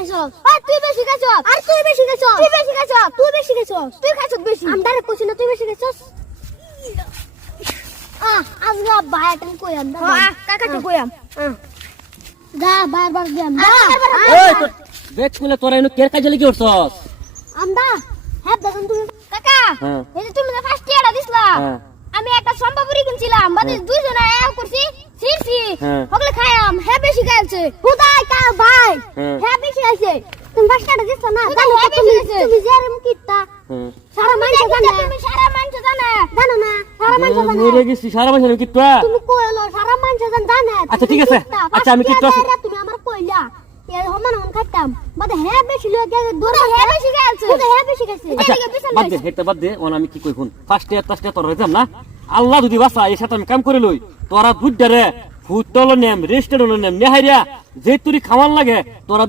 খাইছস তুই বেশি খাইছস আর তুই বেশি খাইছস তুই বেশি খাইছস তুই বেশি খাইছস তুই খাইছস বেশি আমদারে কইছ না তুই বেশি খাইছস আজগা বায়াটান কইয়াম দা কাকাকে কইয়াম দা বারবার দিয়াম এই তো বেচ কোলে তোরা এনে কের কাজে লাগি উঠছস আমদা হ্যাঁ দেখুন তুমি কাকা এই যে তুমি ফার্স্ট ইয়ারটা দিছলা আমি একটা সম্পাপুরি কিনছিলাম বাদে দুইজনে এক করছি সিসি হগলে খায়াম হ্যাঁ বেশি খাইছে খুদাই কা ভাই হ্যাঁ বেশি খাইছে তুমি ফার্স্ট ইয়ারটা দিছ না জানো তুমি জেরম কিত্তা সারা মানুষ জানে তুমি সারা মানুষ জানে জানো না সারা মানুষ জানে মরে গেছি সারা মাস কি তো তুমি কইলো সারা মানুষ জানে আচ্ছা ঠিক আছে আচ্ছা আমি কি তো তুমি আমার কইলা এই হমান হন খাইতাম বাদে হ্যাঁ বেশি লগে দূর হ্যাঁ বেশি খাইছে হ্যাঁ বেশি খাইছে বাদ দে হেটা বাদ দে ওনা আমি কি কই শুন ফার্স্ট ইয়ার টাস্ট তোর হইতাম না আল্লাহ যদি বাসা এই সাথে আমি কাম করে লই তোরা বুঝডারে ফুটল নেম রেস্টুরেন্ট নেম নেহাইরা যে তুই খাওয়ান লাগে তোরা